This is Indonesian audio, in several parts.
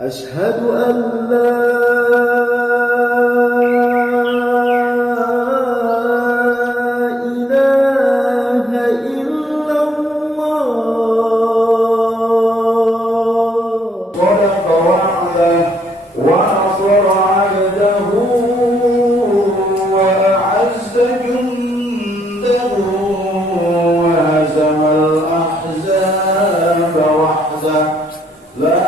أشهد أن لا إله إلا الله صدق وعده ونصر عبده وأعز جنده وهزم الأحزاب وحده لا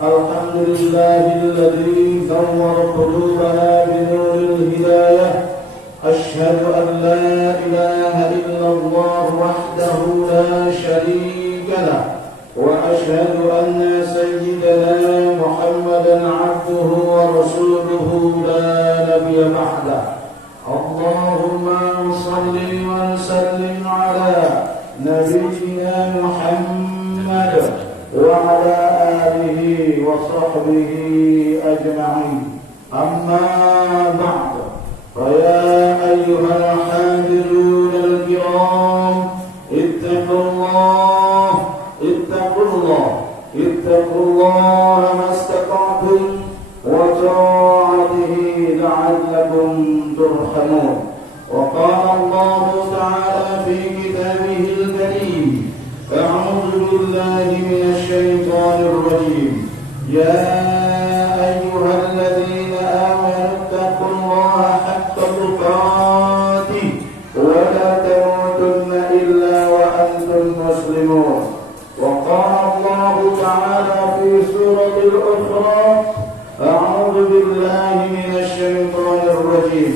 Alhamdulillah alladzi nawwara qulubana bi nuril hidayah. Asyhadu an la ilaha illallah wahdahu la syarika lah wa asyhadu anna sayyidana Muhammadan 'abduhu wa rasuluhu la nabiyya ba'dah. Allahumma shalli wa sallim ala nabiyyina Muhammad wa ala alihi wa sahbihi ajma'in. Amma ba'd. Faya ayyuhal hadirun al-kiram, ittaqullah mastata'tum wa ta'atihi la'allakum turhamun. Wa qala Allah ta'ala fi kitabihil karim, أعوذ بالله من الشيطان الرجيم. يا أيها الذين آمنوا اتقوا الله حق تقاته ولا تموتن إلا وأنتم مسلمون. وقال الله تعالى في سورة الأخرى أعوذ بالله من الشيطان الرجيم.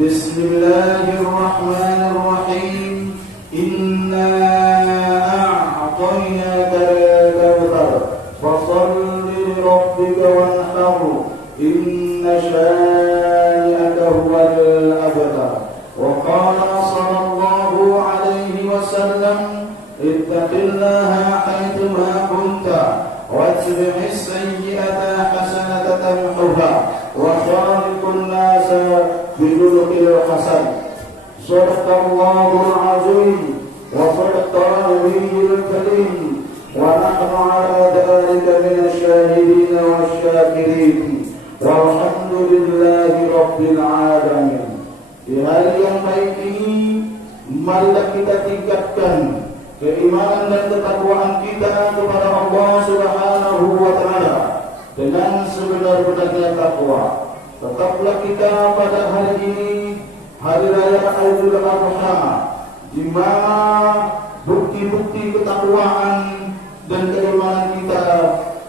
بسم الله الرحمن الرحيم. إنا أعطيناك الكوثر فصل لربك وانحر إن شانئك هو الأبتر. وقال صلى الله عليه وسلم اتق الله حيثما كنت واتبع السيئة حسنة تمحها وخالق الناس بخلق الحسن. صدق الله العظيم وصدق نبيه الكريم ونحن على ذلك من الشاهدين والشاكرين والحمد لله رب العالمين. Di hari yang baik ini marilah kita tingkatkan keimanan dan ketakwaan kita kepada Allah Subhanahu wa taala dengan sebenar-benarnya takwa. Tetaplah kita pada hari ini, hari raya Idul Adha, di mana bukti-bukti ketakwaan dan keimanan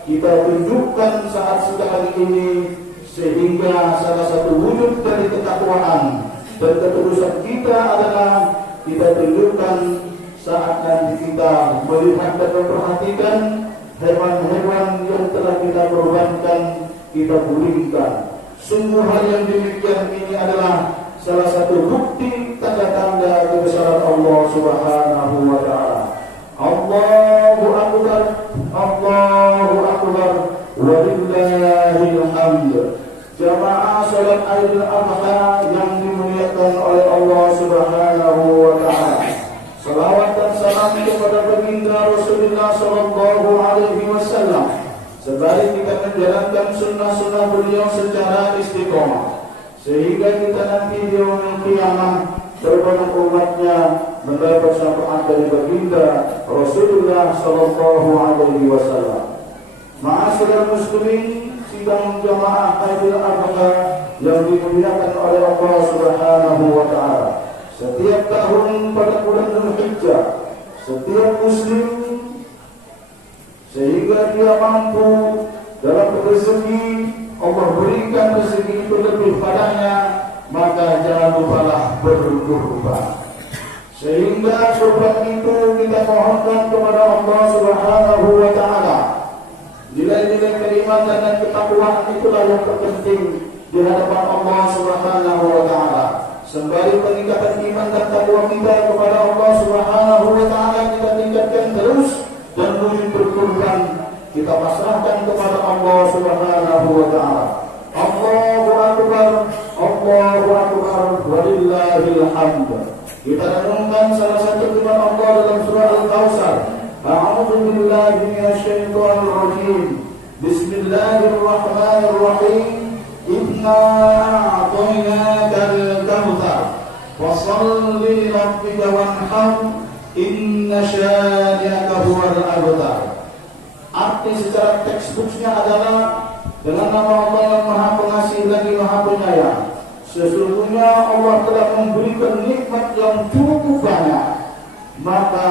kita tunjukkan saat sekarang ini, sehingga salah satu wujud dari ketakwaan dan ketulusan kita adalah kita tunjukkan saat nanti kita melihat dan memperhatikan hewan-hewan yang telah kita korbankan, kita gulingkan. Sungguh hal yang demikian ini adalah salah satu bukti tanda-tanda kebesaran Allah Subhanahu wa taala. Allahu akbar, Allahu akbar, walillahil hamd. Jamaah salat Idul Adha yang dimuliakan oleh Allah Subhanahu wa taala. Salawat dan salam kepada baginda Rasulullah sallallahu alaihi wasallam. Sebalik kita menjalankan sunnah-sunnah beliau secara istiqomah, sehingga kita nanti di yaumul qiyamah terbanyak umatnya mendapat syafaat dari baginda Rasulullah sallallahu alaihi wasallam. Ma'asyiral muslimin, sidang jamaah Idul Adha yang dimuliakan oleh Allah Subhanahu wa taala. Setiap tahun pada bulan Dzulhijjah, setiap muslim sehingga dia mampu dalam rezeki, Allah berikan rezeki itu lebih padanya, maka jangan lupalah berkurban. Sehingga kurban itu kita mohonkan kepada Allah Subhanahu wa taala. Nilai-nilai keimanan dan ketakwaan itulah yang terpenting di hadapan Allah Subhanahu wa taala. Sembari peningkatan iman dan takwa kita kepada Allah Subhanahu wa taala, kita tingkatkan kita pasrahkan kepada Allah Subhanahu wa taala. Allahu akbar, Allahu akbar, walillahil hamd. Kita renungkan salah satu firman Allah dalam surah Al-Kautsar. A'udzu billahi minasyaitonir rajim. Bismillahirrahmanirrahim. Inna a'tainakal kautsar. Fashalli li rabbika wanhar. Inna syani'aka huwal abtar. Arti secara textbooknya adalah dengan nama Allah yang Maha Pengasih lagi Maha Penyayang. Sesungguhnya Allah telah memberikan nikmat yang cukup banyak. Maka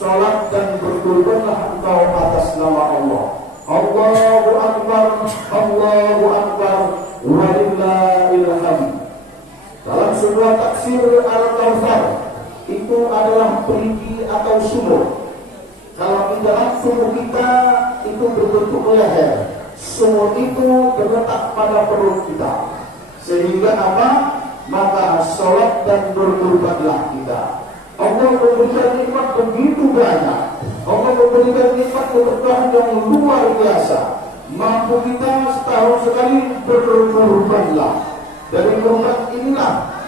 salat dan berkurbanlah engkau atas nama Allah. Allahu akbar, Allahu akbar, walillahil hamd. Dalam sebuah tafsir Al-Kautsar, itu adalah perigi atau sumur. Kalau di dalam sumur kita itu berbentuk leher, sumur itu terletak pada perut kita. Sehingga apa? Maka sholat dan berkurbanlah kita. Allah memberikan nikmat begitu banyak. Allah memberikan nikmat keberkahan yang luar biasa. Mampu kita setahun sekali berkurbanlah. Dari kurban inilah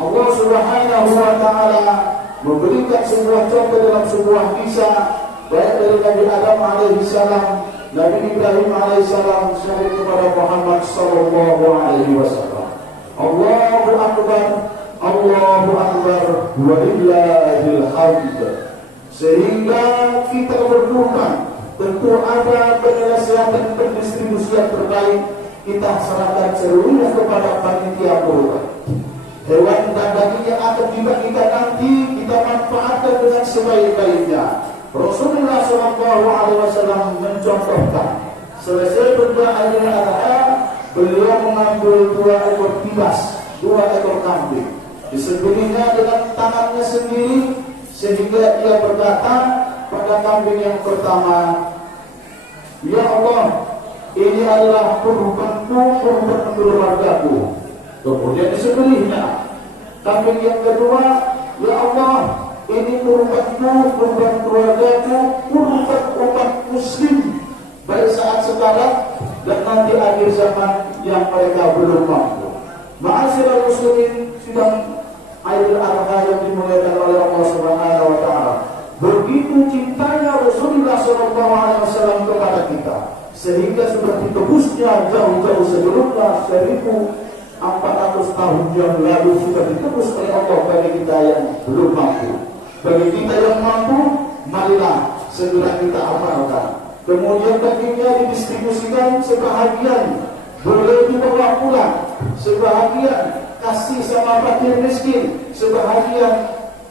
Allah Subhanahu wa taala memberikan sebuah contoh dalam sebuah kisah, baik dari Nabi Adam alaihissalam, Nabi Ibrahim alaihissalam sampai kepada Muhammad sallallahu alaihi wasallam. Allahu akbar, Allahu akbar, walillahil hamd. Sehingga kita berkurban, tentu ada penyelesaian pendistribusian terkait, kita serahkan seluruhnya kepada panitia kurban. Hewan dan daging yang akan dibagikan nanti kita manfaatkan dengan sebaik-baiknya. Rasulullah SAW mencontohkan, selesai berdoa Idul Adha, beliau mengambil 2 ekor kibas, 2 ekor kambing, disembelihnya dengan tangannya sendiri, sehingga ia berkata pada kambing yang pertama, ya Allah, ini adalah kurbanku, kurban keluargaku. Kemudian disembelihnya. Kambing yang kedua, ya Allah, ini kurbanku, kurban keluargaku, kurban umat muslim, baik saat sekarang dan nanti akhir zaman yang mereka belum mampu. Ma'asyiral muslimin, sidang Idul Adha yang dimuliakan oleh Allah Subhanahu wa taala. Begitu cintanya Rasulullah SAW kepada kita, sehingga seperti tebusnya jauh-jauh sebelumnya 1400 tahun yang lalu sudah ditebus oleh Allah bagi kita yang belum mampu. Bagi kita yang mampu, marilah segera kita amalkan. Kemudian dagingnya didistribusikan sebahagian, boleh dibawa pulang, sebahagian kasih sama fakir miskin, sebahagian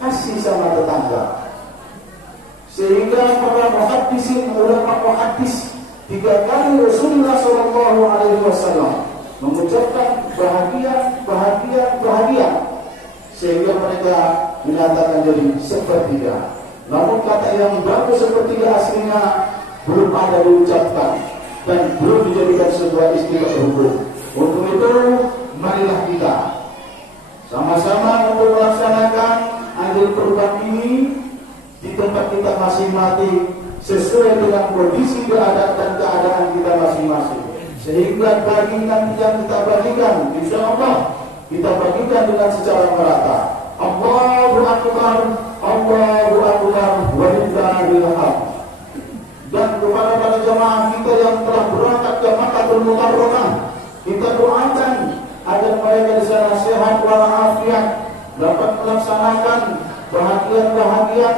kasih sama tetangga. Sehingga para muhaddisin, ulama muhaddis, 3 kali Rasulullah SAW mengucapkan bahagia, bahagia, bahagia, sehingga mereka menyatakan jadi sepertiga. Namun kata yang baru sepertiga aslinya belum ada diucapkan dan belum dijadikan sebuah istilah hukum. Untuk itu, marilah kita sama-sama untuk melaksanakan Idul Kurban ini di tempat kita masing-masing sesuai dengan kondisi keadaan kita masing-masing. Sehingga daging nanti yang kita bagikan, insya Allah kita bagikan dengan secara merata. Allahu akbar, Allahu akbar, walillahil hamd. Dan kepada para jamaah kita yang telah berangkat ke Makkahul Mukarramah, kita doakan agar mereka di sana sehat walafiat, dapat melaksanakan bahagian-bahagian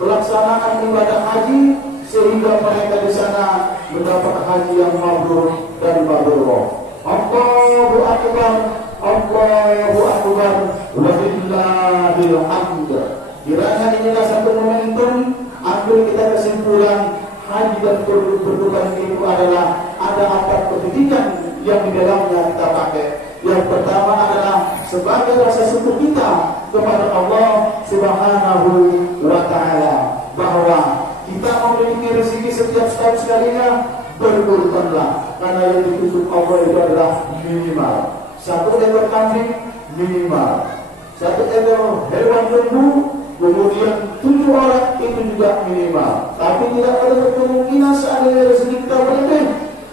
pelaksanaan ibadah haji, sehingga mereka di sana mendapat haji yang mabrur dan mabrur. Allahu akbar, Allahu akbar, walillahil hamd. Kiranya inilah satu momentum ambil kita kesimpulan, haji dan berkurban itu adalah ada 4 pendidikan yang di dalamnya kita pakai. Yang pertama adalah sebagai rasa syukur kita kepada Allah Subhanahu wa taala bahwa kita memiliki rezeki setiap setahun sekalinya, berkurbanlah, karena yang dituntut Allah itu adalah minimal 1 ekor kambing, minimal 1 ekor hewan lembu, kemudian 7 orang itu juga minimal. Tapi tidak ada kemungkinan seandainya rezeki kita berlebih,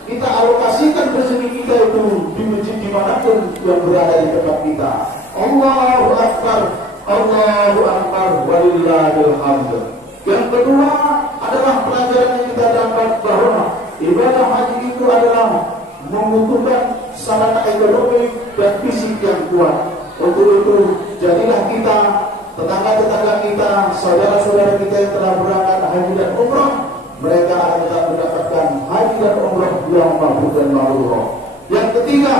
kita alokasikan rezeki kita itu di masjid dimanapun yang berada di tempat kita. Allahu Akbar, Allahu Akbar, walillahil hamd. Yang kedua adalah pelajaran yang kita dapat bahwa ibadah haji itu adalah membutuhkan sarana ekonomi dan fisik yang kuat. Untuk itu jadilah kita, tetangga-tetangga kita, saudara-saudara kita yang telah berangkat haji dan umrah, mereka akan tetap mendapatkan haji dan umrah yang mabrur dan mabrur. Yang ketiga,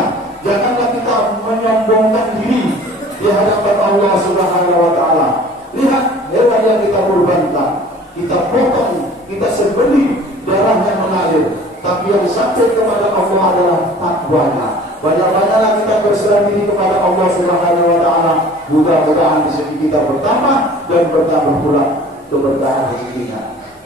janganlah kita menyombongkan diri di hadapan Allah Subhanahu wa taala. Lihat hewan yang kita kurbankan, kita potong, kita sembelih, darahnya mengalir. Tapi yang sampai kepada Allah adalah takwanya. Banyak-banyaklah kita berserah diri kepada Allah Subhanahu wa taala. Mudah-mudahan rezeki kita bertambah dan bertambah pula keberkahan rezekinya.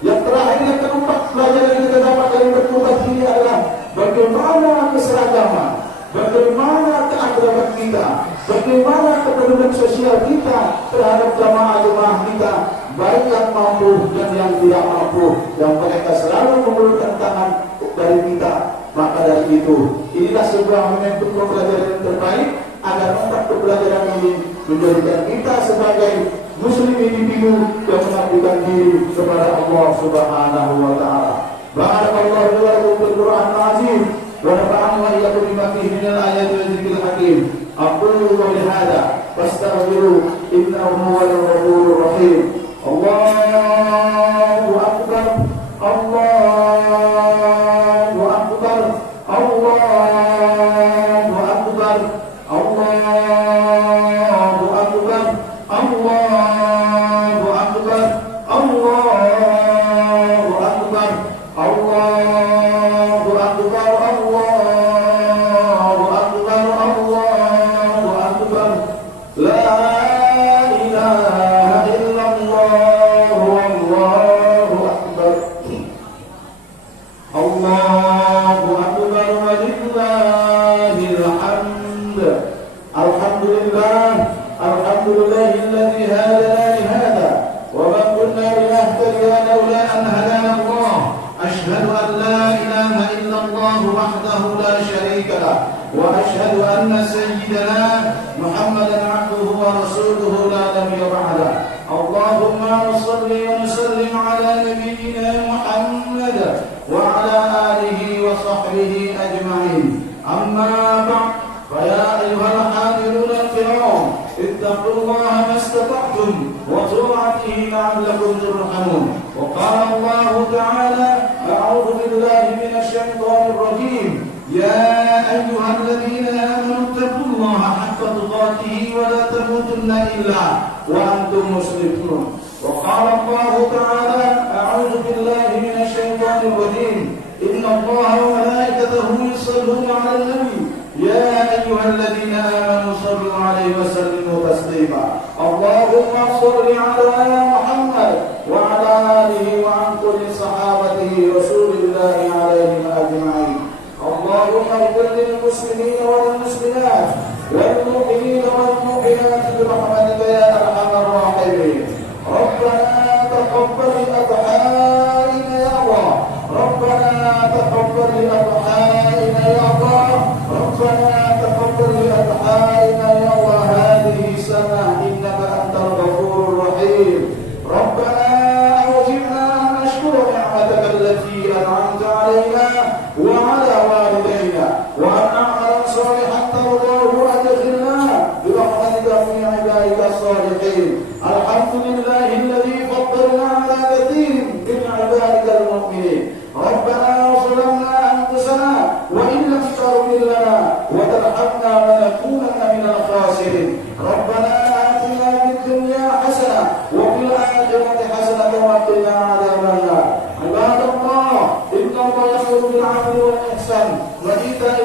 Yang terakhir, yang keempat, pelajaran yang kita dapat dari bertobat ini adalah bagaimana keseragaman, bagaimana keakraban kita, bagaimana kepedulian sosial kita terhadap jamaah-jamaah kita, baik yang mampu dan yang tidak mampu, yang mereka selalu memerlukan tangan dari kita. Maka dari itu, inilah sebuah momentum pembelajaran yang terbaik agar 4 pembelajaran ini menjadikan kita sebagai muslim individu yang mengabdikan diri kepada Allah Subhanahu wa taala. Barakallahu wa lakum fil Qur'an al-azim wa nafa'ani wa iyyakum bima fihi min al-ayati wa dzikril hakim. Aqulu qawli hadza fastaghfiru innahu huwal ghafurur rahim. Allahu akbar, Allahu akbar, Allahu akbar, Allahu akbar, Allahu akbar, Allahu akbar, Allahu akbar, Allahu akbar, Allahu akbar. La ilaha illallah, wallahu akbar. Allahu akbar walillahil hamd. Alhamdulillah, alhamdulillahilladzi hadana li hadha wa ma kunna linahtadiya lawla an hadana Allah. Ashhadu an la ilaha illallah wahdahu la sharika lah wa ashhadu anna sayyidana Muhammadan abduhu wa rasuluhu la nabiyya ba'da. Allahumma shalli wa sallim ala nabiyyina Muhammad wa ala alihi wa sahbihi ajma'in. Amma ba'd. فيا أيها الحاضرون الكرام اتقوا الله ما استطعتم وطاعته لعلكم ترحمون. وقال الله تعالى أعوذ بالله من الشيطان الرجيم يا أيها الذين آمنوا اتقوا الله حق تقاته ولا تموتن إلا وأنتم مسلمون. وقال الله تعالى أعوذ بالله من الشيطان الرجيم إن الله وملائكته يصلون على النبي يا أيها الذين آمنوا صلوا عليه وسلموا تسليما. اللهم صل على محمد وعلى آله وعن كل صحابته رسول الله عليهم أجمعين. اللهم اغفر للمسلمين والمسلمات والمؤمنين والمؤمنات برحمتك يا أرحم الراحمين. ربنا تقبل أضحائنا يا الله، ربنا تقبل أضحائنا يا الله، ربنا تقبل أضحائنا يا الله هذه السنة إنك أنت الغفور الرحيم. ربنا أوزعنا أن نشكر نعمتك التي أنعمت علينا وعلى والدينا وأن نعمل صالحا ترضاه وأدخلنا برحمتك في عبادك الصالحين. الحمد لله الذي فضلنا على كثير من عبادك المؤمنين. ربنا ظلمنا أنفسنا وإن لم تغفر لنا وترحمنا لنكونن من الخاسرين. ربنا آتنا في الدنيا حسنة وفي الآخرة حسنة وقنا عذاب النار. عباد الله إن الله يأمر بالعدل والإحسان وإيتاء